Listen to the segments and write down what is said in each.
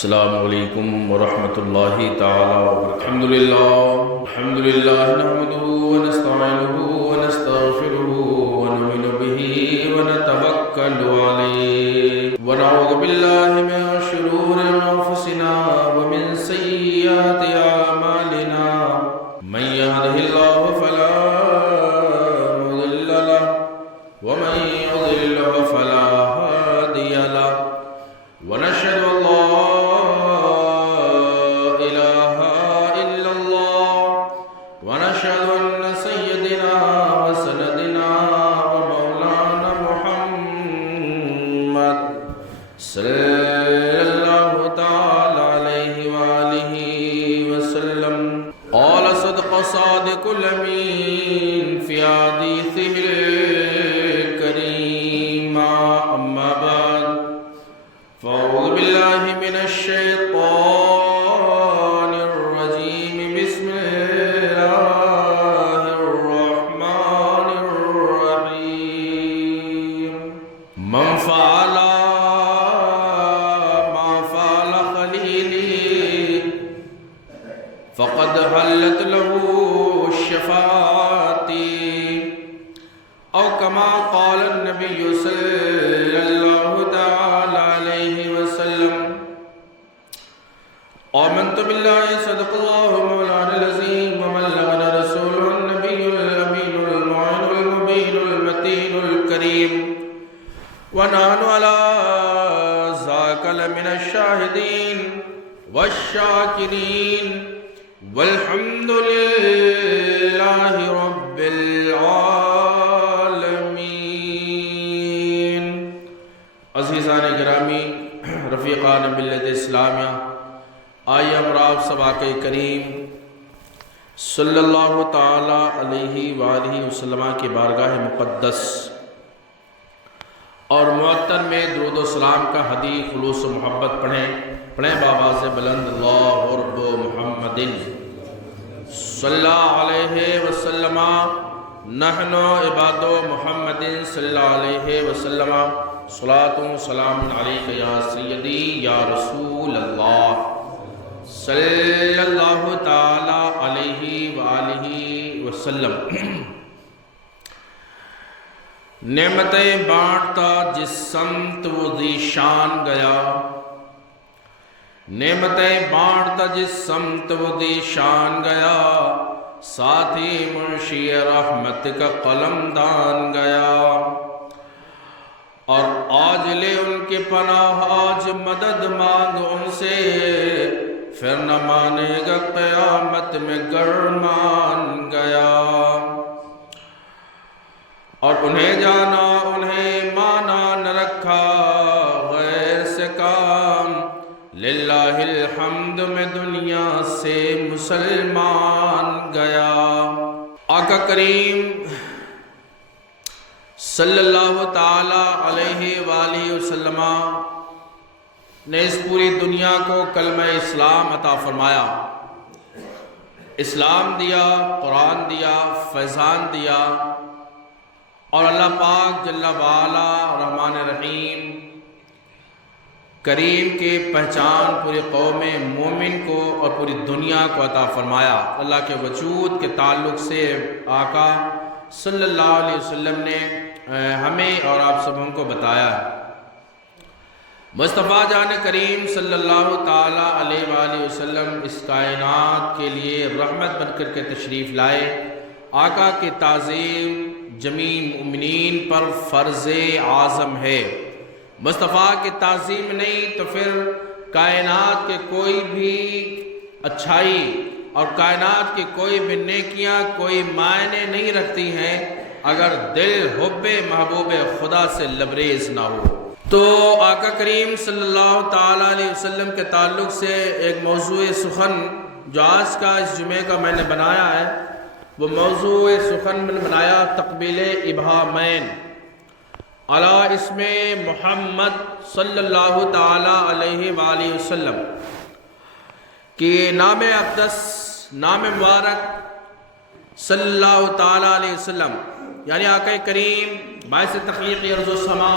السلام علیکم ورحمۃ اللہ تعالی وبرکاتہ الحمد للہ نحمده ونستعینه ونستغفره ونؤمن به ونتوکل علیہ ونعوذ باللہ من شرور انفسنا ومن سیئات اعمالنا من يهده الله فلا مضل له ومن يضلل فلا هادي له ونشهد ان لا صادق الأمين في حديثه الكريم أما بعد فأعوذ بالله من الشيطان الرجيم بسم الله الرحمن الرحيم من فعل ما فعل خليلي فقد حلت له شفاعتي او كما قال النبي صلى الله تعالى عليه وسلم آمنت بالله صدق الله مولانا العظيم وبلغنا رسوله النبي الأمين المعين المبين المتين الكريم ونحن على ذاك لمن الشاهدين والشاكرين والحمد لله رب العالمین۔ عزیزان گرامی، رفیقان ملت اسلامیہ، آئیے ہم آپ سباق کریم صلی اللہ تعالی علیہ وآلہ وسلم کی بارگاہ مقدس اور معطر میں درود و سلام کا ہدی خلوص و محبت پڑھیں بآواز بلند اللہ رب محمد صلی اللہ علیہ وسلم نحن عباد محمد صلی اللہ علیہ وسلم صلاۃ و سلام علیک یا سیدی یا رسول اللہ صلی اللہ تعالی علیہ وآلہ وسلم۔ نعمتیں بانٹتا جس سمت وہ ذیشان گیا، نعمتیں بانٹتا جس سمت وہ ذیشان گیا، ساتھی منشی رحمت کا قلم دان گیا، اور آج لے ان کے پناہ آج مدد مانگ ان سے، پھر نہ مانے گا قیامت میں گر مان گیا، اور انہیں جانا انہیں مانا نہ رکھا غیر سے کام، للہ الحمد میں دنیا سے مسلمان گیا۔ آقا کریم صلی اللہ تعالی علیہ وآلہ وسلم نے اس پوری دنیا کو کلمہ اسلام عطا فرمایا، اسلام دیا، قرآن دیا، فیضان دیا، اور اللہ پاک جل وعلا رحمان الرحیم کریم کے پہچان پوری قوم مومن کو اور پوری دنیا کو عطا فرمایا۔ اللہ کے وجود کے تعلق سے آقا صلی اللہ علیہ وسلم نے ہمیں اور آپ سبوں کو بتایا۔ مصطفیٰ جان کریم صلی اللہ تعالی علیہ وآلہ وسلم اس کائنات کے لیے رحمت بن کر کے تشریف لائے۔ آقا کی تعظیم جمیع مومنین پر فرض اعظم ہے۔ مصطفیٰ کی تعظیم نہیں تو پھر کائنات کے کوئی بھی اچھائی اور کائنات کی کوئی بھی نیکیاں کوئی معنی نہیں رکھتی ہیں اگر دل حب محبوب خدا سے لبریز نہ ہو۔ تو آقا کریم صلی اللہ تعالیٰ علیہ وسلم کے تعلق سے ایک موضوع سخن جو آج کا اس جمعے کا میں نے بنایا ہے، وہ موضوع سخن میں نے بنایا تقبیل ابہامین علی اسم محمد صلی اللہ تعالی علیہ وآلہ وسلم، کہ نام اقدس، نام مبارک صلی اللہ تعالی علیہ وسلم یعنی آقا کریم باعث تخلیق ارض و سما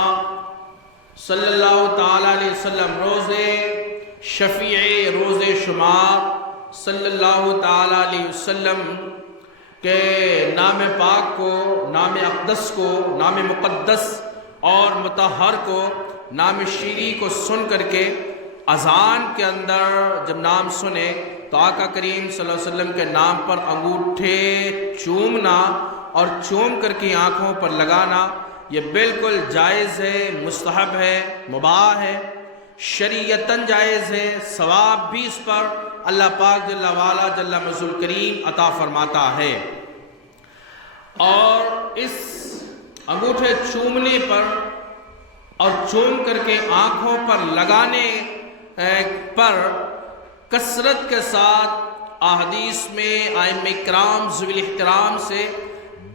صلی اللہ تعالی علیہ وسلم روز شفیع روز شمار صلی اللہ تعالیٰ علیہ وسلم کے نام پاک کو، نام اقدس کو، نام مقدس اور مطہر کو، نام شیریں کو سن کر کے اذان کے اندر جب نام سنے تو آقا کریم صلی اللہ علیہ وسلم کے نام پر انگوٹھے چومنا اور چوم کر کے آنکھوں پر لگانا یہ بالکل جائز ہے، مستحب ہے، مباح ہے، شریعتاً جائز ہے، ثواب بھی اس پر اللہ پاک جل وعلا جل مجدہ الکریم عطا فرماتا ہے۔ اور اس انگوٹھے چومنے پر اور چوم کر کے آنکھوں پر لگانے پر کثرت کے ساتھ احادیث میں ائمہ کرام ذوی الاحترام سے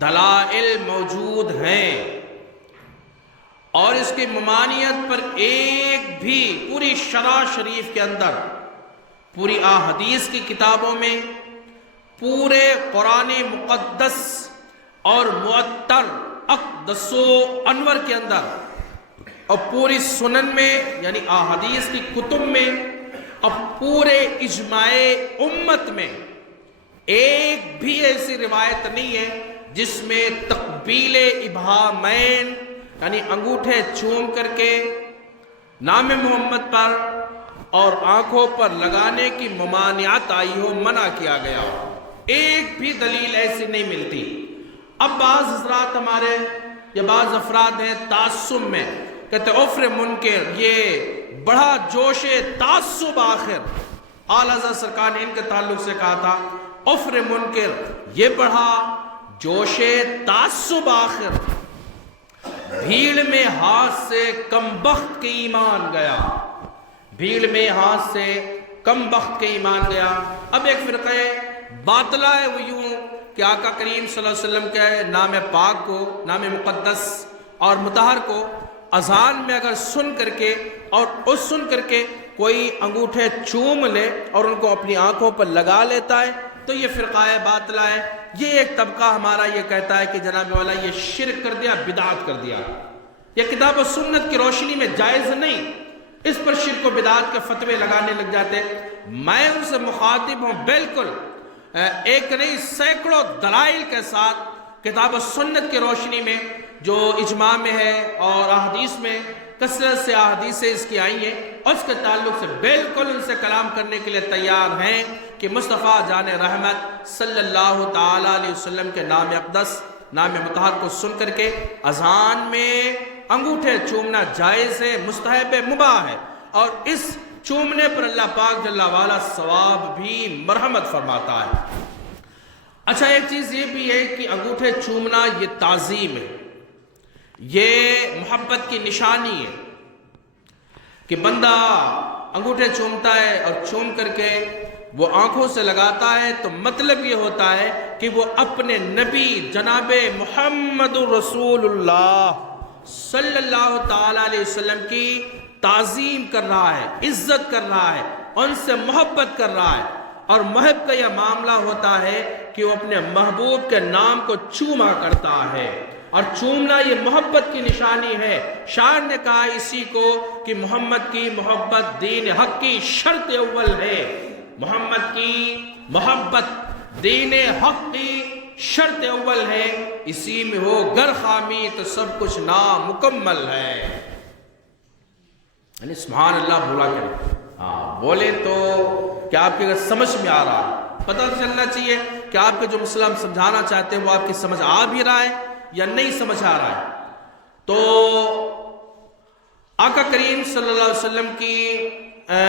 دلائل موجود ہیں، اور اس کی ممانعت پر ایک بھی پوری شرع شریف کے اندر، پوری احادیث کی کتابوں میں، پورے قرآن مقدس اور معطر اقدس و انور کے اندر اور پوری سنن میں یعنی احادیث کی کتب میں اور پورے اجماع امت میں ایک بھی ایسی روایت نہیں ہے جس میں تقبیل ابہامین یعنی انگوٹھے چوم کر کے نام محمد پر اور آنکھوں پر لگانے کی ممانعت آئی ہو، منع کیا گیا ہو، ایک بھی دلیل ایسی نہیں ملتی۔ اب بعض حضرات ہمارے یا بعض افراد ہیں تعصب میں کہتے افر منکر، یہ بڑا جوش تعصب، آخر اعلیٰ حضرت سرکار نے ان کے تعلق سے کہا تھا افر منکر، یہ بڑا جوش تعصب، آخر بھیڑ میں ہاتھ سے کم بخت کے ایمان گیا، بھیڑ میں ہاتھ سے کم بخت کے ایمان گیا۔ اب ایک فرقہ باطلہ ہے وہ یوں کہ آقا کریم صلی اللہ علیہ وسلم کے نام پاک کو، نام مقدس اور مطہر کو اذان میں اگر سن کر کے اور اس سن کر کے کوئی انگوٹھے چوم لے اور ان کو اپنی آنکھوں پر لگا لیتا ہے تو یہ فرقہ باطلہ ہے۔ یہ ایک طبقہ ہمارا یہ کہتا ہے کہ جناب والا یہ شرک کر دیا، بدعت کر دیا، یہ کتاب و سنت کی روشنی میں جائز نہیں، اس پر شرک و بدعت کے فتوے لگانے لگ جاتے۔ میں ان سے مخاطب ہوں، بالکل ایک نہیں سینکڑوں دلائل کے ساتھ کتاب و سنت کی روشنی میں جو اجماع میں ہے اور احادیث میں کثرت سے احادیثیں اس کی آئی ہیں، اور اس کے تعلق سے بالکل ان سے کلام کرنے کے لیے تیار ہیں کہ مصطفیٰ جان رحمت صلی اللہ تعالیٰ علیہ وسلم کے نام اقدس، نام مطہر کو سن کر کے اذان میں انگوٹھے چومنا جائز ہے، مستحب ہے، مباح ہے، اور اس چومنے پر اللہ پاک جل وعلا ثواب بھی مرحمت فرماتا ہے۔ اچھا ایک چیز یہ بھی ہے کہ انگوٹھے چومنا یہ تعظیم ہے، یہ محبت کی نشانی ہے کہ بندہ انگوٹھے چومتا ہے اور چوم کر کے وہ آنکھوں سے لگاتا ہے تو مطلب یہ ہوتا ہے کہ وہ اپنے نبی جناب محمد رسول اللہ صلی اللہ تعالیٰ علیہ وسلم کی تعظیم کر رہا ہے، عزت کر رہا ہے، ان سے محبت کر رہا ہے، اور محب کا یہ معاملہ ہوتا ہے کہ وہ اپنے محبوب کے نام کو چوما کرتا ہے، اور چومنا یہ محبت کی نشانی ہے۔ شاعر نے کہا اسی کو کہ محمد کی محبت دین حق کی شرط اول ہے، محمد کی محبت دین حق کی شرط اول ہے، اسی میں ہو گر خامی تو سب کچھ نامکمل ہے۔ یعنی سبحان اللہ بولا کریں، بولے تو کیا آپ کے سمجھ میں آ رہا ہے؟ پتہ چلنا چاہیے کہ آپ کے جو مسئلہ ہم سمجھانا چاہتے ہیں وہ آپ کی سمجھ آ بھی رہا ہے یا نہیں سمجھ آ رہا ہے۔ تو آقا کریم صلی اللہ علیہ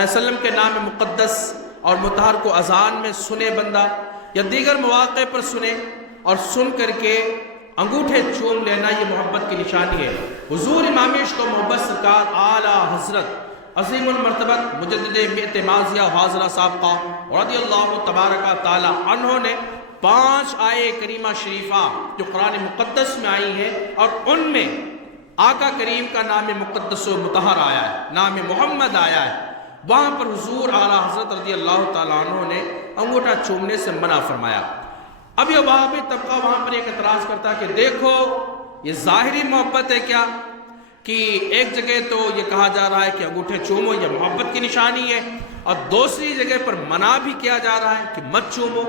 وسلم کے نام مقدس اور مطہر کو اذان میں سنے بندہ یا دیگر مواقع پر سنے اور سن کر کے انگوٹھے چوم لینا یہ محبت کی نشانی ہے۔ حضور امام عشق و محبت سرکار اعلیٰ حضرت عظیم المرتبت مجدد مئت ماضیہ حاضرہ سابقہ رضی اللہ تبارک تعالی عنہ نے 5 آیے کریمہ شریفہ جو قرآن مقدس میں آئی ہیں اور ان میں آقا کریم کا نام مقدس و مطہر آیا ہے، نام محمد آیا ہے، وہاں پر حضور اعلیٰ حضرت رضی اللہ تعالیٰ عنہ نے انگوٹھا چومنے سے منع فرمایا۔ اب یہ وہابی طبقہ وہاں پر ایک اعتراض کرتا کہ دیکھو یہ ظاہری محبت ہے کیا، کہ ایک جگہ تو یہ کہا جا رہا ہے کہ انگوٹھے چومو یہ محبت کی نشانی ہے، اور دوسری جگہ پر منع بھی کیا جا رہا ہے کہ مت چومو،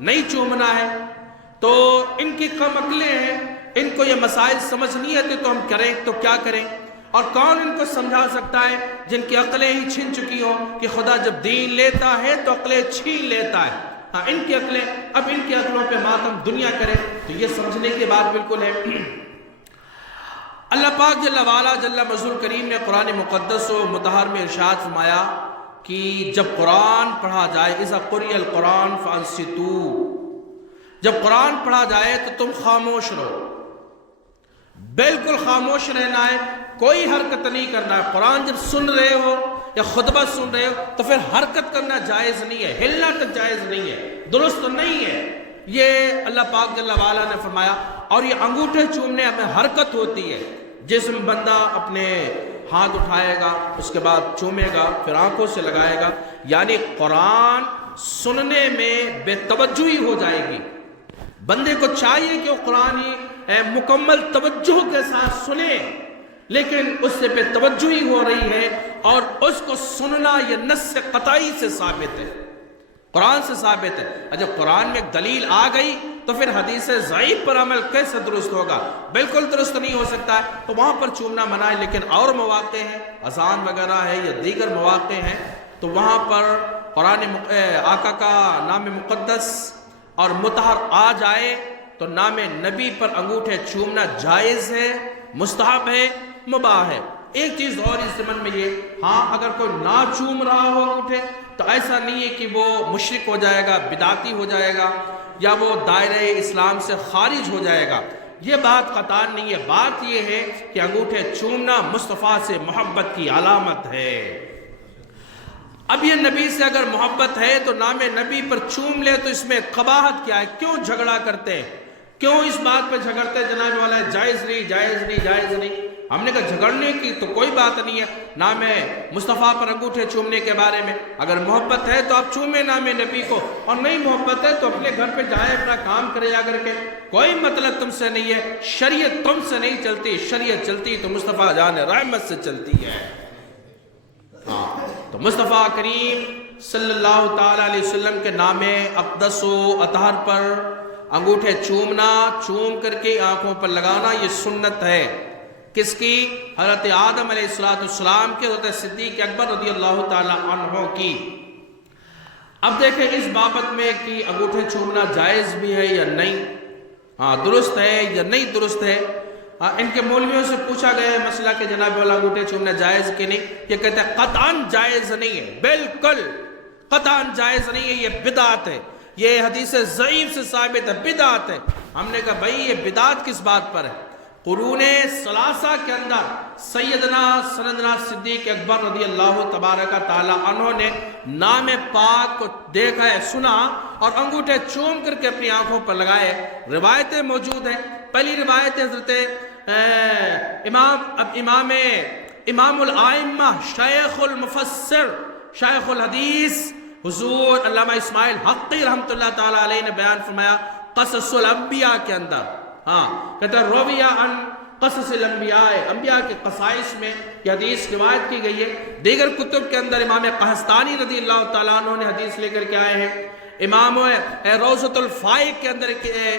نہیں چومنا ہے۔ تو ان کی کم عقلیں ہیں، ان کو یہ مسائل سمجھ نہیں آتے، تو ہم کریں تو کیا کریں؟ اور کون ان کو سمجھا سکتا ہے جن کی عقلیں ہی چھن چکی ہوں کہ خدا جب دین لیتا ہے تو عقلیں چھین لیتا ہے۔ ہاں، ان کی عقلیں، اب ان کی عقلوں پہ ماتم دنیا کرے تو یہ سمجھنے کی بات بالکل ہے۔ اللہ پاک جل وعلا جل مجدہ کریم نے قرآن مقدس و مطہر میں ارشاد فرمایا کہ جب قرآن پڑھا جائے، اذا قرئ القرآن فانصتوا، جب قرآن پڑھا جائے تو تم خاموش رہو، بالکل خاموش رہنا ہے، کوئی حرکت نہیں کرنا ہے۔ قرآن جب سن رہے ہو یا خطبہ سن رہے ہو تو پھر حرکت کرنا جائز نہیں ہے، ہلنا تک جائز نہیں ہے، درست نہیں ہے۔ یہ اللہ پاک جل وعلا نے فرمایا۔ اور یہ انگوٹھے چومنے میں حرکت ہوتی ہے، جسم بندہ اپنے ہاتھ اٹھائے گا، اس کے بعد چومے گا، پھر آنکھوں سے لگائے گا، یعنی قرآن سننے میں بے توجہی ہو جائے گی۔ بندے کو چاہیے کہ وہ قرآن مکمل توجہ کے ساتھ سنے، لیکن اس سے بے توجہی ہو رہی ہے، اور اس کو سننا یہ نص قطعی سے ثابت ہے، قرآن سے ثابت ہے۔ جب قرآن میں ایک دلیل آ گئی تو پھر حدیث ضعیف پر عمل کیسے درست ہوگا؟ بالکل درست نہیں ہو سکتا ہے۔ تو وہاں پر چومنا منع ہے، لیکن اور مواقع ہیں، اذان وغیرہ ہے یا دیگر مواقع ہیں، تو وہاں پر قرآن آقا کا نام مقدس اور مطہر آ جائے تو نام نبی پر انگوٹھے چومنا جائز ہے، مستحب ہے، مباح ہے۔ ایک چیز اور اس ضمن میں یہ، ہاں اگر کوئی نہ چوم رہا ہو انگوٹھے تو ایسا نہیں ہے کہ وہ مشرک ہو جائے گا، بدعتی ہو جائے گا، یا وہ دائرہ اسلام سے خارج ہو جائے گا، یہ بات قطعاً نہیں ہے۔ بات یہ ہے کہ انگوٹھے چومنا مصطفیٰ سے محبت کی علامت ہے۔ اب یہ نبی سے اگر محبت ہے تو نام نبی پر چوم لے تو اس میں قباحت کیا ہے؟ کیوں جھگڑا کرتے ہیں؟ کیوں اس بات پہ جھگڑتے ہیں جناب والا ہے جائز نہیں، جائز نہیں، جائز نہیں؟ ہم نے کہا جھگڑنے کی تو کوئی بات نہیں ہے نام مصطفیٰ پر انگوٹھے چومنے کے بارے میں۔ اگر محبت ہے تو آپ چومیں نام نبی کو، اور نہیں محبت ہے تو اپنے گھر پہ جائے، اپنا کام کرے جا کر کے، کوئی مطلب تم سے نہیں ہے۔ شریعت تم سے نہیں چلتی، شریعت چلتی تو مصطفیٰ جان رحمت سے چلتی ہے۔ ہاں، تو مصطفیٰ کریم صلی اللہ تعالیٰ علیہ وسلم کے نام اقدس و اطہر پر انگوٹھے چومنا، چوم کر کے آنکھوں پر لگانا، یہ سنت ہے۔ کس کی؟ حضرت آدم علیہ السلام کے، حضرت صدیق اکبر رضی اللہ تعالیٰ عنہ کی۔ اب دیکھیں اس بابت میں کہ انگوٹھے چومنا جائز بھی ہے یا نہیں، ہاں درست ہے یا نہیں درست ہے۔ ان کے مولویوں سے پوچھا گیا ہے مسئلہ کہ جناب والا انگوٹھے چومنا جائز کہ نہیں، یہ کہتے ہیں قطعاً جائز نہیں ہے، بالکل قطعاً جائز نہیں ہے، یہ بدعت ہے، یہ حدیث ضعیف سے ثابت ہے، بدعت ہے۔ ہم نے کہا بھائی یہ بدعت کس بات پر ہے؟ قرون ثلاثہ کے اندر سیدنا صدیق اکبر رضی اللہ تبارک تعالی عنہ نے نام پاک کو دیکھا ہے، سنا، اور انگوٹھے چوم کر کے اپنی آنکھوں پر لگائے۔ روایتیں موجود ہیں۔ پہلی روایت حضرت امام الائمہ، شیخ المفسر، شیخ الحدیث حضور علامہ اسماعیل حقی رحمۃ اللہ تعالیٰ علیہ نے بیان فرمایا قصص الانبیاء کے اندر، ہاں کہتا ہے رویہ عن قصص الانبیاء، انبیاء کے قصائص میں یہ حدیث روایت کی گئی ہے۔ دیگر کتب کے اندر امام قحطانی رضی اللہ تعالیٰ عنہ نے حدیث لے کر کے آئے ہیں۔ امام روضۃ الفائق کے اندر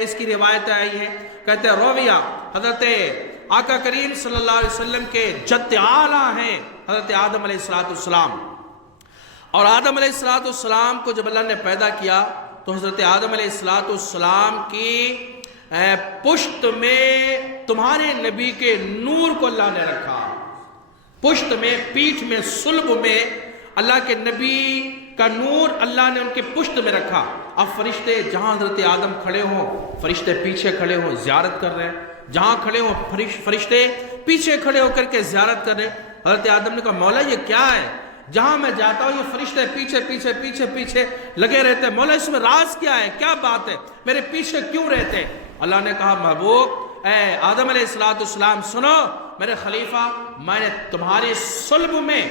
اس کی روایتیں آئی ہیں۔ کہتے ہیں رویہ، حضرت آقا کریم صلی اللہ علیہ وسلم کے جد اعلیٰ ہیں حضرت آدم علیہ السلام، اور آدم علیہ السلام کو جب اللہ نے پیدا کیا تو حضرت آدم علیہ السلام کی پشت میں تمہارے نبی کے نور کو اللہ نے رکھا، پشت میں، پیٹھ میں، صلب میں اللہ کے نبی کا نور اللہ نے ان کے پشت میں رکھا۔ اب فرشتے جہاں حضرت آدم کھڑے ہوں، فرشتے پیچھے کھڑے ہوں زیارت کر رہے ہیں، جہاں کھڑے ہوں فرشتے پیچھے کھڑے ہو کر کے زیارت کر رہے ہیں۔ حضرت آدم نے کہا مولا یہ کیا ہے؟ جہاں میں جاتا ہوں یہ فرشتے پیچھے پیچھے پیچھے پیچھے لگے رہتے ہیں، مولا اس میں راز کیا ہے؟ کیا بات ہے؟ میرے پیچھے کیوں رہتے ہیں؟ اللہ نے کہا محبوب اے آدم علیہ السلام سنو میرے خلیفہ، میں نے تمہاری صلب میں،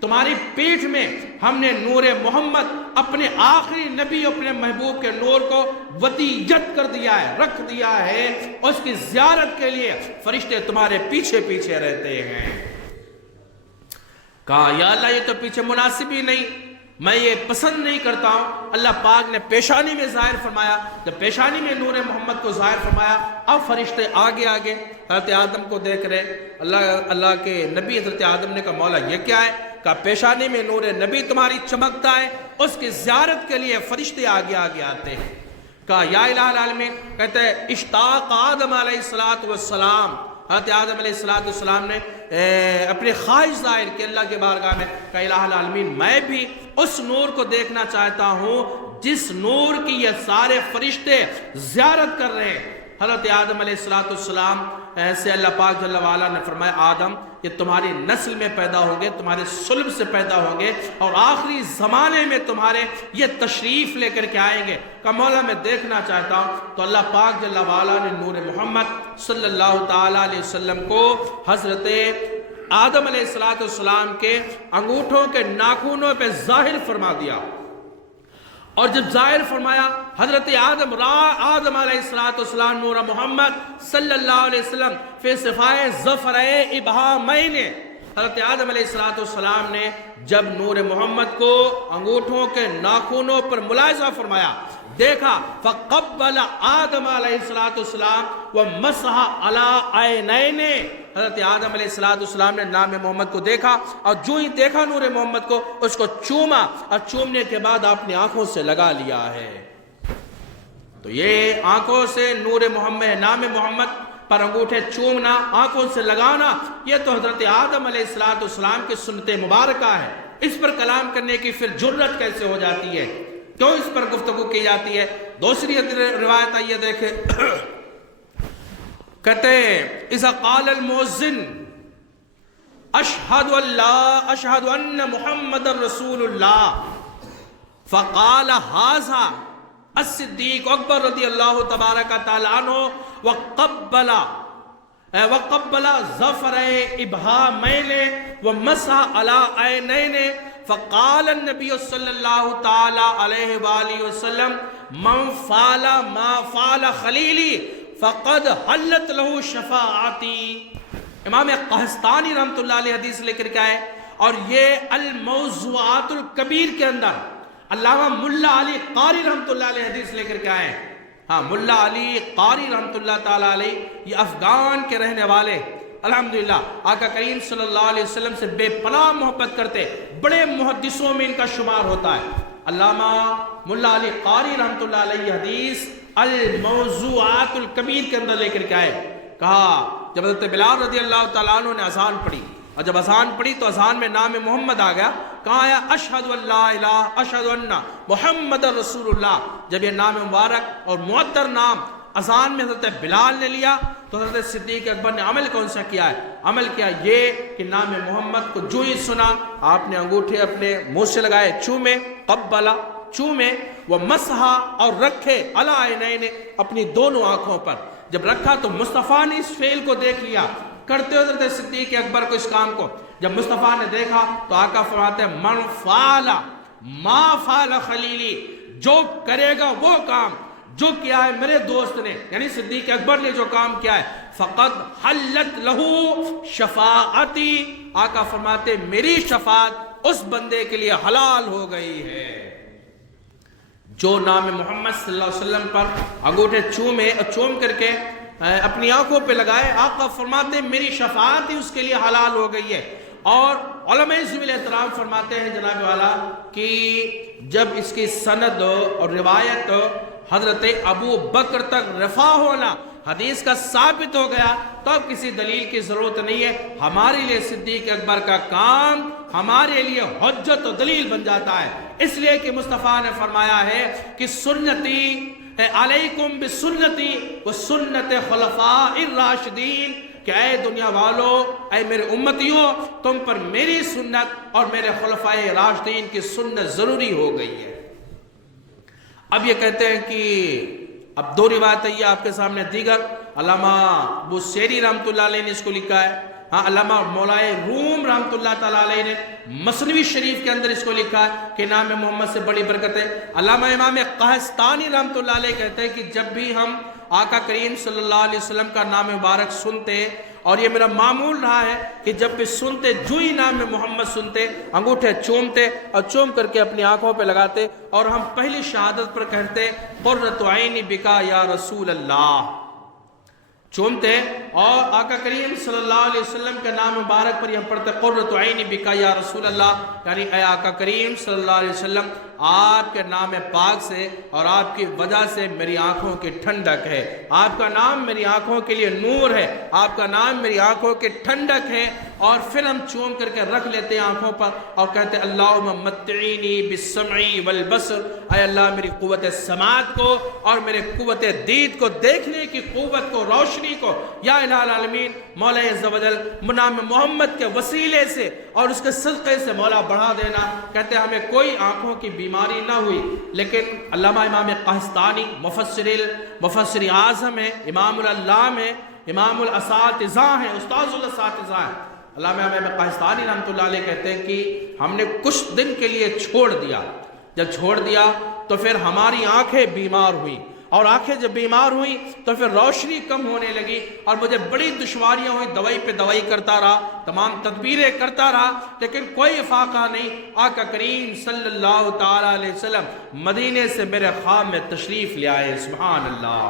تمہاری پیٹھ میں ہم نے نور محمد اپنے آخری نبی اپنے محبوب کے نور کو ودیعت کر دیا ہے، رکھ دیا ہے، اس کی زیارت کے لیے فرشتے تمہارے پیچھے پیچھے رہتے ہیں۔ کہا یا اللہ یہ تو پیچھے مناسب ہی نہیں، میں یہ پسند نہیں کرتا ہوں۔ اللہ پاک نے پیشانی میں ظاہر فرمایا، جب پیشانی میں نور محمد کو ظاہر فرمایا، اب فرشتے آگے آگے حضرت آدم کو دیکھ رہے۔ اللہ کے نبی حضرت آدم نے کہا مولا یہ کیا ہے؟ کہا پیشانی میں نور نبی تمہاری چمکتا ہے، اس کی زیارت کے لیے فرشتے آگے آگے آتے ہیں۔ کہا یا الہ العالمین، کہتے ہیں اشتاق آدم علیہ السلام، حضرت آدم علیہ السلام نے اپنے خواہش ظاہر کی اللہ کے بارگاہ میں، کہا الہ العالمین میں بھی اس نور کو دیکھنا چاہتا ہوں جس نور کی یہ سارے فرشتے زیارت کر رہے ہیں۔ حضرت آدم علیہ السلام سے اللہ پاک جل وعلا نے فرمایا آدم یہ تمہاری نسل میں پیدا ہوں گے، تمہارے صلب سے پیدا ہوں گے، اور آخری زمانے میں تمہارے یہ تشریف لے کر کے آئیں گے۔ کہ مولا میں دیکھنا چاہتا ہوں۔ تو اللہ پاک جل وعلا نے نور محمد صلی اللہ تعالیٰ علیہ وسلم کو حضرت آدم علیہ السلام کے انگوٹھوں کے ناخنوں پہ ظاہر فرما دیا، اور جب ظاہر فرمایا حضرت آدم علیہ السلام نور محمد صلی اللہ علیہ وسلم فی صفائے ظفر ابہامین، حضرت آدم علیہ السلام نے جب نور محمد کو انگوٹھوں کے ناخنوں پر ملاحظہ فرمایا، دیکھا، فقبل آدم علیہ السلام ومسح علی عینین، حضرت آدم علیہ السلام نے نام محمد کو دیکھا، اور جو ہی دیکھا نور محمد کو اس کو چوما، اور چومنے کے بعد اپنی آنکھوں سے لگا لیا ہے۔ تو یہ آنکھوں سے نور محمد، نام محمد پر انگوٹھے چومنا، آنکھوں سے لگانا، یہ تو حضرت آدم علیہ السلام کی سنت مبارکہ ہے۔ اس پر کلام کرنے کی پھر جرت کیسے ہو جاتی ہے؟ کیوں اس پر گفتگو کی جاتی ہے؟ دوسری روایت آئیے دیکھیں، کہتے ہیں اذا قال المؤذن اشہد ان محمد رسول اللہ فقال ھذا الصدیق اکبر رضی اللہ تبارک تعالی عنہ وقبل ظفر ابہامین ومسح علی عینین، فقال النبی صلی اللہ تعالی علیہ وآلہ وسلم من فعل ما فعل خلیلی فقد حلت له شفاعتی۔ امام قحطانی رحمۃ اللہ علیہ حدیث لے کر کے آئے، اور یہ الموضوعات الکبیر کے اندر علامہ ملا علی قاری رحمۃ اللہ علیہ حدیث لے کر کے آئے۔ ہاں، ملا علی قاری رحمۃ اللہ تعالی علیہ یہ افغان کے رہنے والے، الحمدللہ آقا کریم صلی اللہ علیہ وسلم سے بے پناہ محبت کرتے، بڑے محدثوں میں ان کا شمار ہوتا ہے۔ علامہ ملا علی قاری رحمۃ اللہ علیہ حدیث الموضوعات الکبیر کے اندر لے کر کے آئے، کہا جب حضرت بلال رضی اللہ تعالیٰ عنہ نے اذان پڑھی، اور جب اذان پڑھی تو اذان میں نام محمد آ گیا، کہا آیا اشہد ان لا الہ اشہد ان محمد رسول اللہ۔ جب یہ نام مبارک اور معطر نام اذان میں حضرت بلال نے لیا، تو حضرت صدیق اکبر نے عمل کون سا کیا ہے؟ عمل کیا یہ کہ نام محمد کو جو ہی سنا آپ نے انگوٹھے اپنے منہ سے لگائے، چومے، قبلا چومے، وہ مسحا اور رکھے، علی عینین اپنی دونوں آنکھوں پر۔ جب رکھا تو مصطفیٰ نے اس فعل کو دیکھ لیا کرتے حضرت صدیق اکبر کو اس کام کو۔ جب مصطفیٰ نے دیکھا تو آقا فرماتے ہیں من فعل ما فعل خلیلی، جو کرے گا وہ کام جو کیا ہے میرے دوست نے، یعنی صدیق اکبر نے جو کام کیا ہے، فقد حلت لہو شفاعتی، آقا فرماتے میری شفاعت اس بندے کے لیے حلال ہو گئی ہے جو نام محمد صلی اللہ علیہ وسلم پر انگوٹھے چومے اور چوم کر کے اپنی آنکھوں پہ لگائے، آقا فرماتے میری شفاعت ہی اس کے لیے حلال ہو گئی ہے۔ اور علماء ذوی احترام فرماتے ہیں جناب والا کہ جب اس کی سند اور روایت حضرت ابو بکر تک رفع ہونا حدیث کا ثابت ہو گیا تو اب کسی دلیل کی ضرورت نہیں ہے، ہمارے لیے صدیق اکبر کا کام ہمارے لیے حجت و دلیل بن جاتا ہے، اس لیے کہ مصطفیٰ نے فرمایا ہے کہ سنتی علیکم بسنتی و سنت خلفاء الراشدین، کہ اے دنیا والو، اے میرے امتیوں، تم پر میری سنت اور میرے خلفاء راشدین کی سنت ضروری ہو گئی ہے۔ اب یہ کہتے ہیں کہ اب دو روایت ہے آپ کے سامنے، دیگر علامہ بوسیری رحمۃ اللہ علیہ نے اس کو لکھا ہے، ہاں علامہ مولائے روم رحمۃ اللہ تعالیٰ علیہ نے مثنوی شریف کے اندر اس کو لکھا ہے کہ نام محمد سے بڑی برکت ہے۔ علامہ امام قحطانی رحمۃ اللہ علیہ کہتے ہیں کہ جب بھی ہم آقا کریم صلی اللہ علیہ وسلم کا نام مبارک سنتے اور یہ میرا معمول رہا ہے کہ جب بھی سنتے جو ہی نام محمد سنتے انگوٹھے چومتے اور چوم کر کے اپنی آنکھوں پہ لگاتے اور ہم پہلی شہادت پر کہتے قرۃ عینی بکا یا رسول اللہ، چومتے اور آقا کریم صلی اللہ علیہ وسلم کے نام مبارک پر یہ پڑھتے قرۃ عینی بکا یا رسول اللہ، یعنی اے آقا کریم صلی اللہ علیہ وسلم آپ کے نام پاک سے اور آپ کی وجہ سے میری آنکھوں کی ٹھنڈک ہے، آپ کا نام میری آنکھوں کے لیے نور ہے، آپ کا نام میری آنکھوں کی ٹھنڈک ہے۔ اور پھر ہم چوم کر کے رکھ لیتے ہیں آنکھوں پر اور کہتے ہیں اللہم متعینی بالسمع والبصر، اے اللہ میری قوت سماعت کو اور میرے قوت دید کو، دیکھنے کی قوت کو، روشنی کو یا الہ العالمین مولا عز و جل نام محمد کے وسیلے سے اور اس کے صدقے سے مولا بڑھا دینا۔ کہتے ہیں ہمیں کوئی آنکھوں کی بیماری نہ ہوئی، لیکن علامہ امام قحطانی مفسر اعظم ہے، امام العلام ہے، امام الاساتذہ ہیں، استاذ الاساتذہ ہیں، علامہ امام قحطانی رحمۃ اللہ علیہ کہتے ہیں کہ ہم نے کچھ دن کے لیے چھوڑ دیا، جب چھوڑ دیا تو پھر ہماری آنکھیں بیمار ہوئیں، اور آنکھیں جب بیمار ہوئیں تو پھر روشنی کم ہونے لگی اور مجھے بڑی دشواریاں ہوئیں، دوائی پہ دوائی کرتا رہا، تمام تدبیریں کرتا رہا، لیکن کوئی فاقہ نہیں۔ آقا کریم صلی اللہ تعالیٰ علیہ وسلم مدینے سے میرے خواب میں تشریف لے آئے، سبحان اللہ۔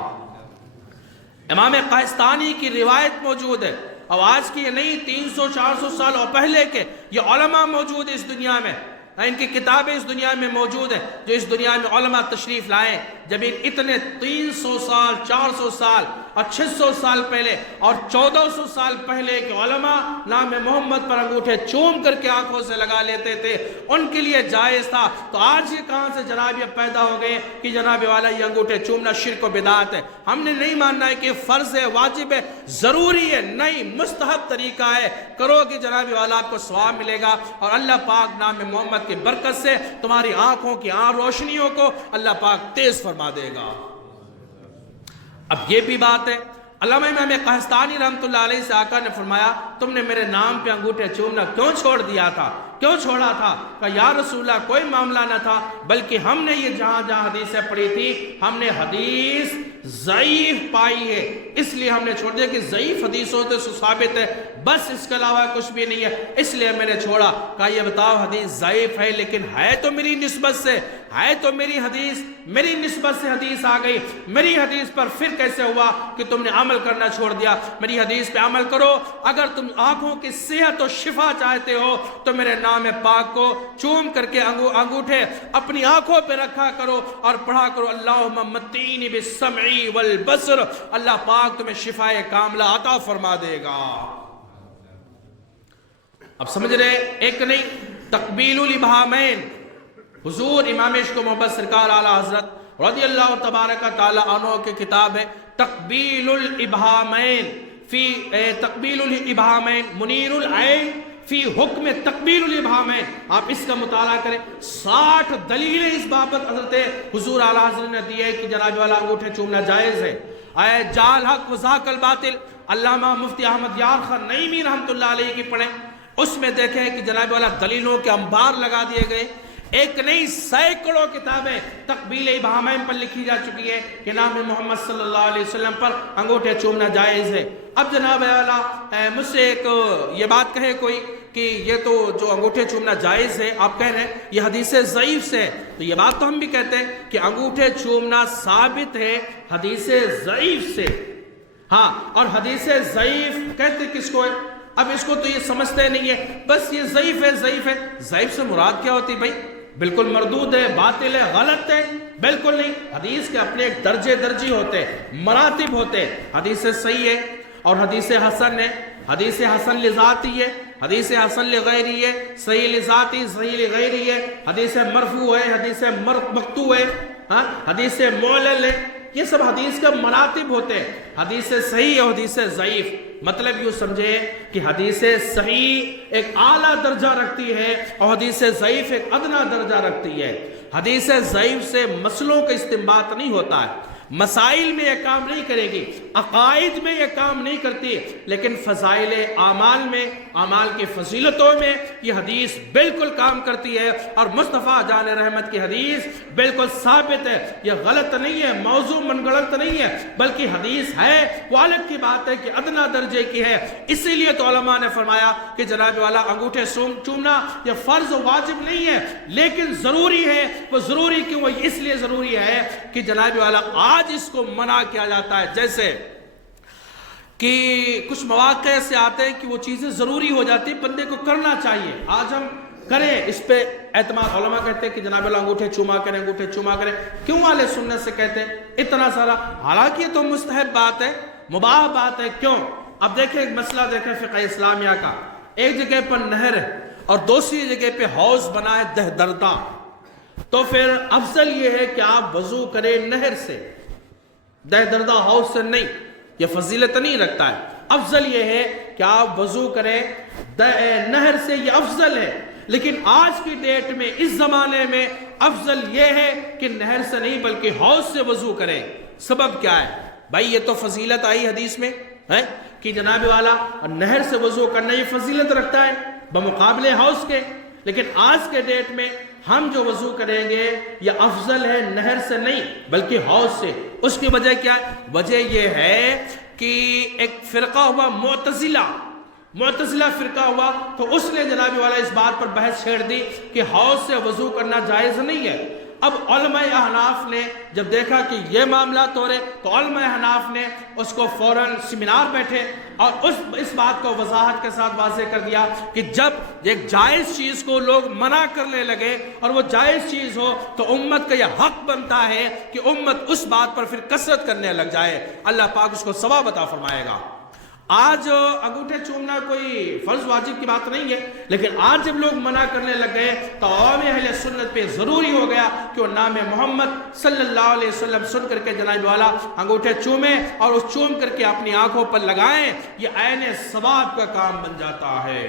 امام قحطانی کی روایت موجود ہے، اور آج کی یہ نہیں، 300-400 سال اور پہلے کے یہ علماء موجود ہیں اس دنیا میں، ان کی کتابیں اس دنیا میں موجود ہیں، جو اس دنیا میں علماء تشریف لائے۔ جب اتنے 300 سال 400 سال اور 600 سال پہلے اور 1400 سال پہلے کے علماء نام محمد پر انگوٹھے چوم کر کے آنکھوں سے لگا لیتے تھے، ان کے لیے جائز تھا، تو آج یہ کہاں سے جناب یہ پیدا ہو گئے کہ جناب والا یہ انگوٹھے چومنا شرک و بدعت ہے؟ ہم نے نہیں ماننا ہے کہ فرض ہے، واجب ہے، ضروری ہے، نہیں، مستحب طریقہ ہے، کرو کہ جناب والا آپ کو ثواب ملے گا، اور اللہ پاک نام محمد کی برکت سے تمہاری آنکھوں کی روشنیوں کو اللہ پاک تیز فرما دے گا۔ اب یہ بھی بات ہے، علامہ امام قحطانی رحمۃ اللہ علیہ سے آقا نے فرمایا تم نے میرے نام پہ انگوٹھے چومنا کیوں چھوڑ دیا تھا، کیوں چھوڑا تھا؟ کہ یا رسول اللہ کوئی معاملہ نہ تھا، بلکہ ہم نے یہ جہاں جہاں حدیثیں پڑھی تھی ہم نے حدیث ضعیف پائی ہے، اس لیے ہم نے چھوڑ دیا کہ ضعیف حدیث ہوتے سے ثابت ہے، بس اس کے علاوہ کچھ بھی نہیں ہے، اس لیے میں نے چھوڑا۔ کہا یہ بتاؤ حدیث ضعیف ہے لیکن ہے تو میری نسبت سے، ہے تو میری حدیث، میری نسبت سے حدیث آ گئی، میری حدیث پر پھر کیسے ہوا کہ تم نے عمل کرنا چھوڑ دیا؟ میری حدیث پہ عمل کرو، اگر تم آنکھوں کی صحت و شفا چاہتے ہو تو میرے نام پاک کو چوم کر کے انگوٹھے اپنی آنکھوں پہ رکھا کرو اور پڑھا کرو اللہم متعینی بالسمع والبصر، اللہ پاک تمہیں شفا کاملہ عطا فرما دے گا۔ اب سمجھ رہے، ایک نہیں، تقبیل الابہامین، حضور امام عشق و محبت سرکار اعلیٰ حضرت رضی اللہ تبارک تعالیٰ عنہ کی کتاب ہے تقبیل الابہامین فی تقبیل الابہامین منیر العین فی حکم تقبیل الابہامین، آپ اس کا مطالعہ کریں، 60 دلیلیں اس بابت حضرت حضور اعلیٰ حضرت نے دی ہے کہ جناب والا انگوٹھے چومنا جائز ہے۔ اے جال حق وذاک الباطل، علامہ مفتی احمد یار خان نعیمی رحمۃ اللہ علیہ کی پڑھیں، اس میں دیکھیں کہ جناب والا دلیلوں کے انبار لگا دیے گئے، ایک نہیں سینکڑوں کتابیں تقبیل ابہامین پر لکھی جا چکی ہے کہ نام محمد صلی اللہ علیہ وسلم پر انگوٹھے چومنا جائز ہے۔ اب جناب والا مجھ سے ایک یہ بات کہے کوئی کہ یہ تو جو انگوٹھے چومنا جائز ہے آپ کہہ رہے ہیں یہ حدیث ضعیف سے ہے، تو یہ بات تو ہم بھی کہتے ہیں کہ انگوٹھے چومنا ثابت ہے حدیث ضعیف سے، ہاں، اور حدیث ضعیف کہتے کس کو ہے؟ اب اس کو تو یہ سمجھتے نہیں ہے، بس یہ ضعیف ہے، ضعیف ہے، ضعیف سے مراد کیا ہوتی بھائی؟ بالکل مردود ہے، باطل ہے، غلط ہے، بالکل نہیں، حدیث کے اپنے ایک درجی ہوتے ہیں، مراتب ہوتے ہیں، حدیث صحیح ہے اور حدیث حسن ہے، حدیث حسن لذاتی ہے، حدیث حسن لغیری ہے، صحیح لذاتی، صحیح لغیری ہے، حدیث مرفوع ہے، حدیث مقطوع ہے، حدیث معلل ہے، یہ سب حدیث کا مراتب ہوتے ہیں، حدیث صحیح اور حدیث ضعیف، مطلب یوں سمجھے کہ حدیث صحیح ایک اعلیٰ درجہ رکھتی ہے اور حدیث ضعیف ایک ادنا درجہ رکھتی ہے۔ حدیث ضعیف سے مسئلوں کا استنباط نہیں ہوتا ہے، مسائل میں یہ کام نہیں کرے گی، عقائد میں یہ کام نہیں کرتی، لیکن فضائل اعمال میں، اعمال کی فضیلتوں میں یہ حدیث بالکل کام کرتی ہے۔ اور مصطفیٰ جان رحمت کی حدیث بالکل ثابت ہے، یہ غلط نہیں ہے، موضوع من گڑت نہیں ہے، بلکہ حدیث ہے، وہ الگ کی بات ہے کہ ادنا درجے کی ہے۔ اسی لیے تو علماء نے فرمایا کہ جناب والا انگوٹھے چومنا یہ فرض و واجب نہیں ہے، لیکن ضروری ہے۔ وہ ضروری کیوں؟ وہ اس لیے ضروری ہے کہ جناب والا آج اس کو منع کیا جاتا ہے، جیسے کہ کچھ مواقع ایسے آتے ہیں کہ وہ چیزیں ضروری ہو جاتی ہیں، بندے کو کرنا چاہیے، آج ہم کریں، اس پہ اعتماد۔ علماء کہتے ہیں کہ جناب اللہ انگوٹھے چوما کریں، انگوٹھے چوما کریں، کیوں اہل سنت سے کہتے ہیں اتنا سارا؟ حالانکہ یہ تو مستحب بات ہے، مباح بات ہے، کیوں؟ اب دیکھیں ایک مسئلہ دیکھیں فقہ اسلامیہ کا، ایک جگہ پر نہر ہے اور دوسری جگہ پہ حوض بنا ہے دہ دردہ، تو پھر افضل یہ ہے کہ آپ وضو کریں نہر سے، دہ دردہ حوض سے نہیں، یہ فضیلت نہیں رکھتا ہے۔ افضل یہ ہے کہ آپ وضو کریں نہر سے، یہ افضل ہے۔ لیکن آج کی ڈیٹ میں، اس زمانے میں افضل یہ ہے کہ نہر سے نہیں بلکہ حوض سے وضو کریں۔ سبب کیا ہے بھائی؟ یہ تو فضیلت آئی حدیث میں ہے کہ جناب والا نہر سے وضو کرنا یہ فضیلت رکھتا ہے بمقابلے حوض کے، لیکن آج کے ڈیٹ میں ہم جو وضو کریں گے یہ افضل ہے نہر سے نہیں بلکہ حوض سے۔ اس کی وجہ کیا ہے؟ وجہ یہ ہے کہ ایک فرقہ ہوا معتزلہ فرقہ ہوا، تو اس نے جناب والا اس بات پر بحث چھیڑ دی کہ حوض سے وضو کرنا جائز نہیں ہے۔ اب علماء احناف نے جب دیکھا کہ یہ معاملات ہو رہے تو علماء احناف نے اس کو فوراً سیمینار بیٹھے اور اس بات کو وضاحت کے ساتھ واضح کر دیا کہ جب ایک جائز چیز کو لوگ منع کرنے لگے اور وہ جائز چیز ہو تو امت کا یہ حق بنتا ہے کہ امت اس بات پر پھر کثرت کرنے لگ جائے۔ اللہ پاک اس کو ثواب عطا فرمائے گا۔ آج انگوٹھے چومنا کوئی فرض واجب کی بات نہیں ہے، لیکن آج جب لوگ منع کرنے لگ گئے تو عوام اہل سنت پہ ضروری ہو گیا کہ وہ نام محمد صلی اللہ علیہ وسلم سن کر کے جناب والا انگوٹھے چومیں اور اس چوم کر کے اپنی آنکھوں پر لگائیں، یہ عین ثواب کا کام بن جاتا ہے۔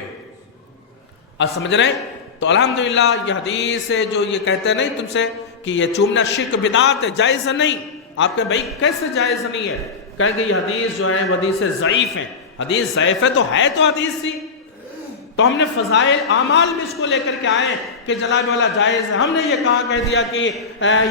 آپ سمجھ رہے ہیں؟ تو الحمدللہ یہ حدیث ہے جو یہ کہتے ہیں نہیں تم سے کہ یہ چومنا شرک بدعت ہے، جائز نہیں۔ آپ کہیں بھائی کیسے جائز نہیں ہے؟ کہیں گے یہ حدیث جو ہے وہ حدیث ضعیف ہے۔ حدیث ضعیف ہے تو حدیث تھی، تو ہم نے فضائل اعمال میں اس کو لے کر کے آئے کہ جناب والا جائز ہے۔ ہم نے یہ کہاں کہہ دیا کہ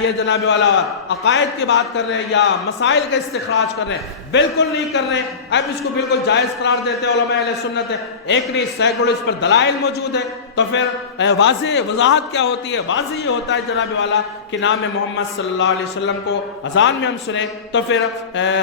یہ جناب والا عقائد کی بات کر رہے ہیں یا مسائل کا استخراج کر رہے ہیں، بالکل نہیں کر رہے ہیں۔ اب اس کو بالکل جائز قرار دیتے علماء اہل سنت ہے، ایک نہیں سینکڑوں اس پر دلائل موجود ہے، تو پھر واضح وضاحت کیا ہوتی ہے؟ واضح یہ ہوتا ہے جناب والا کہ نام محمد صلی اللہ علیہ وسلم کو اذان میں ہم سنیں تو پھر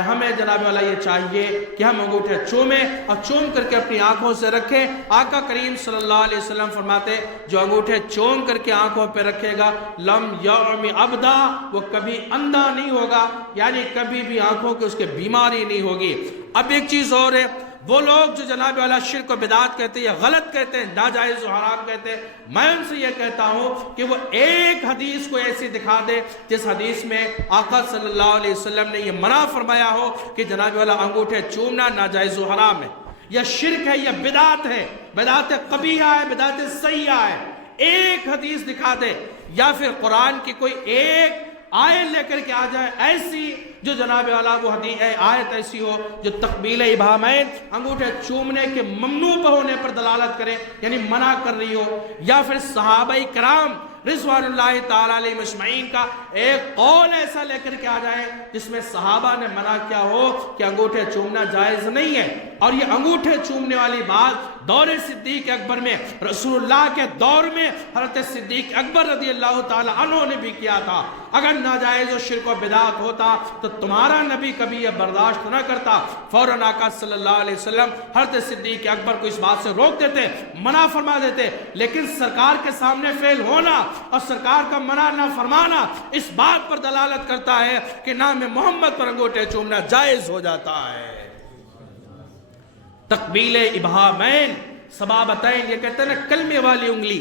ہمیں جناب والا یہ چاہیے کہ ہم انگوٹھے چومیں اور چوم کر کے اپنی آنکھوں سے رکھیں۔ آقا کریم صلی اللہ علیہ وسلم فرماتے جو انگوٹھے چوم کر کے آنکھوں پہ رکھے گا لم یعم ابدا، وہ کبھی اندھا نہیں ہوگا، یعنی کبھی بھی آنکھوں کی اس کے بیماری نہیں ہوگی۔ اب ایک چیز اور ہے، وہ لوگ جو جناب والا شرک و بدعات کہتے ہیں یا غلط کہتے ہیں، ناجائز و حرام کہتے ہیں، میں ان سے یہ کہتا ہوں کہ وہ ایک حدیث کو ایسی دکھا دے جس حدیث میں آقا صلی اللہ علیہ وسلم نے یہ منع فرمایا ہو کہ جناب والا انگوٹھے چومنا ناجائز و حرام ہے، یا شرک ہے یا بدعت ہے، بدعت قبیحہ ہے، بدعت سیئہ ہے، ایک حدیث دکھا دے، یا پھر قرآن کی کوئی ایک آیت لے کر کے آ جائے ایسی جو جناب والا وہ حدیث آیت ایسی ہو جو تقبیل ابہامین انگوٹھے چومنے کے ممنوع ہونے پر دلالت کرے، یعنی منع کر رہی ہو، یا پھر صحابہ کرام رضوان اللہ تعالیٰ علیہ مجمعین کا ایک قول ایسا لے کر کے آ جائے جس میں صحابہ نے منع کیا ہو کہ انگوٹھے چومنا جائز نہیں ہے۔ اور یہ انگوٹھے چومنے والی بات دور صدیق اکبر میں، رسول اللہ کے دور میں حضرت صدیق اکبر رضی اللہ تعالیٰ عنہ نے بھی کیا تھا۔ اگر ناجائز و شرک و بدعت ہوتا تو تمہارا نبی کبھی یہ برداشت نہ کرتا، فوراً آقا صلی اللہ علیہ وسلم حضرت صدیق اکبر کو اس بات سے روک دیتے، منع فرما دیتے، لیکن سرکار کے سامنے فعل ہونا اور سرکار کا منع نہ فرمانا اس بات پر دلالت کرتا ہے کہ نام محمد پر انگوٹھے چومنا جائز ہو جاتا ہے۔ تقبیل ابہامین سبابتین، یہ کہتے ہیں نا کلمے والی انگلی،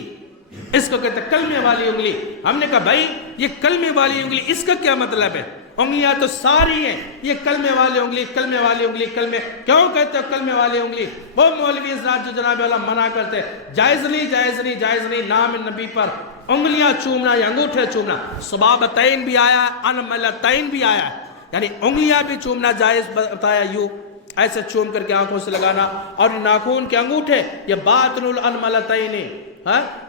اس کو کہتے ہیں کلمے والی انگلی۔ ہم نے کہا بھائی یہ کلمے والی انگلی اس کا کیا مطلب ہے؟ انگلیاں تو ساری ہیں، یہ کلمے والی انگلی، کلمے والی انگلی، کلمے کیوں کہتے ہیں کلمے والی انگلی؟ وہ مولوی حضرات جو جناب والا منع کرتے جائز نہیں جائز نہیں جائز نہیں، نام نبی پر انگلیاں چومنا یا انگوٹھے چومنا۔ سبابتین بھی آیا ہے، انملتین بھی آیا ہے، یعنی انگلیاں بھی چومنا جائز بتایا یوں ایسے چوم کر کے آنکھوں سے لگانا، اور ناخون کے انگوٹھے یہ باطن الانملتین،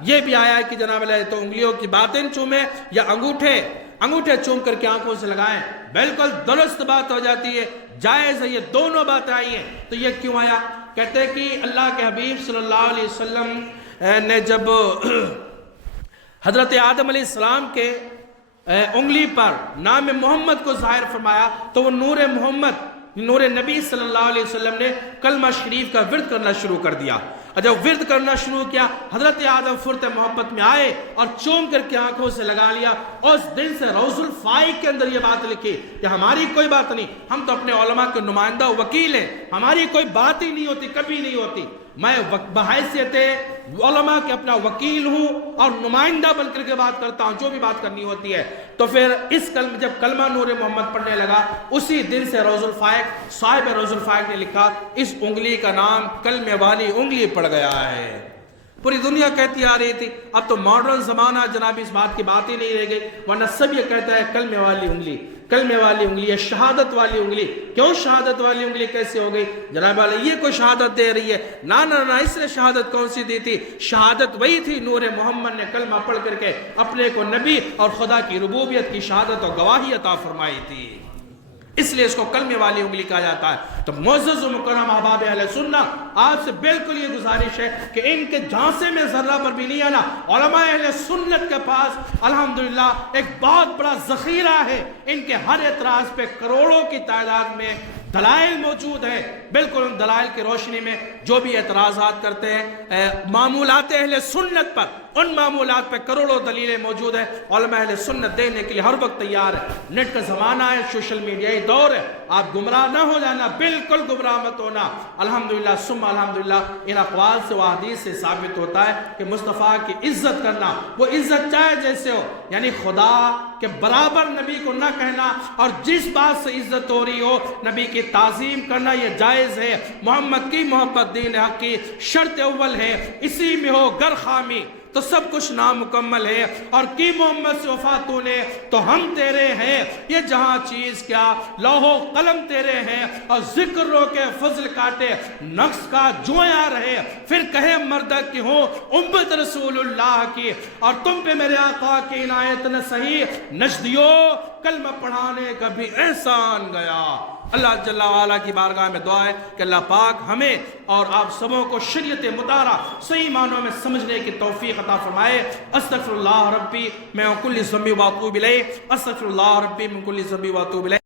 یہ بھی آیا ہے کہ جناب علیہ تو انگلیوں کی باطن چومے یا انگوٹھے چوم کر کے آنکھوں سے لگائیں، بالکل درست بات ہو جاتی ہے، جائز ہے، یہ دونوں باتیں آئی ہیں۔ تو یہ کیوں آیا؟ کہتے ہیں کہ اللہ کے حبیب صلی اللہ علیہ وسلم نے جب حضرت آدم علیہ السلام کے انگلی پر نام محمد کو ظاہر فرمایا تو وہ نور محمد، نور نبی صلی اللہ علیہ وسلم نے کلمہ شریف کا ورد کرنا شروع کر دیا، اور جب ورد کرنا شروع کیا حضرت آدم فرت محبت میں آئے اور چوم کر کے آنکھوں سے لگا لیا۔ اس دن سے روض الفائق کے اندر یہ بات لکھی کہ ہماری کوئی بات نہیں، ہم تو اپنے علماء کے نمائندہ وکیل ہیں، ہماری کوئی بات ہی نہیں ہوتی، کبھی نہیں ہوتی، میں بحیثیت علماء کے اپنا وکیل ہوں اور نمائندہ بن کر کے بات کرتا ہوں جو بھی بات کرنی ہوتی ہے۔ تو پھر جب کلمہ نور محمد پڑھنے لگا اسی دن سے روض الفائق، صاحب روض الفائق نے لکھا اس انگلی کا نام کلمے والی انگلی پڑ گیا ہے۔ پوری دنیا کہتی آ رہی تھی، اب تو ماڈرن زمانہ جناب اس بات کی بات ہی نہیں رہ گئی، ورنہ سب یہ کہتا ہے کلمے والی انگلی، کلمے والی انگلی ہے، شہادت والی انگلی۔ کیوں شہادت والی انگلی کیسے ہو گئی؟ جناب والا یہ کوئی شہادت دے رہی ہے؟ نہ اس نے شہادت کون سی دی تھی؟ شہادت وہی تھی، نور محمد نے کلمہ پڑھ کر کے اپنے کو نبی اور خدا کی ربوبیت کی شہادت اور گواہی عطا فرمائی تھی، اس لیے اس کو کلمے والی انگلی کہا جاتا ہے۔ تو معزز و مکرم احباب اہل سنہ، آپ سے بالکل یہ گزارش ہے کہ ان کے جھانسے میں ذرہ پر بھی نہیں آنا۔ علماء اہل سنت کے پاس الحمدللہ ایک بہت بڑا ذخیرہ ہے، ان کے ہر اعتراض پہ کروڑوں کی تعداد میں دلائل موجود ہیں، بالکل ان دلائل کی روشنی میں جو بھی اعتراضات کرتے ہیں معمولات اہل سنت پر، ان معمولات پہ کروڑوں دلیلیں موجود ہیں، علماء اہل سنت دینے کے لیے ہر وقت تیار ہے۔ نیٹ کا زمانہ ہے، سوشل میڈیائی دور ہے، آپ گمراہ نہ ہو جانا، بالکل گمراہ مت ہونا۔ الحمدللہ ثم الحمدللہ ان اقوال سے و حدیث سے ثابت ہوتا ہے کہ مصطفیٰ کی عزت کرنا، وہ عزت چاہے جیسے ہو، یعنی خدا کے برابر نبی کو نہ کہنا، اور جس بات سے عزت ہو رہی ہو نبی کی تعظیم کرنا یہ جائز ہے۔ محمد کی محبت دین حق کی شرط اول ہے، اسی میں ہو گر خامی تو سب کچھ نامکمل ہے، اور کی محمد سے وفات نے تو ہم تیرے ہیں، یہ جہاں چیز کیا لوح و قلم تیرے ہیں، اور ذکر رو کے فضل کاٹے نقص کا جویاں رہے، پھر کہے مردک کی ہوں امت رسول اللہ کی، اور تم پہ میرے آقا کی عنایت نہ سہی، نجدیو کلمہ پڑھانے کا بھی احسان گیا۔ اللہ جل وعلا کی بارگاہ میں دعا ہے کہ اللہ پاک ہمیں اور آپ سبوں کو شریعت مطالعہ صحیح معنوں میں سمجھنے کی توفیق عطا فرمائے۔ استغفر اللہ ربی من کل ذنب و اتوب الیہ، استغفر اللہ ربی من کل ذنب و اتوب الیہ۔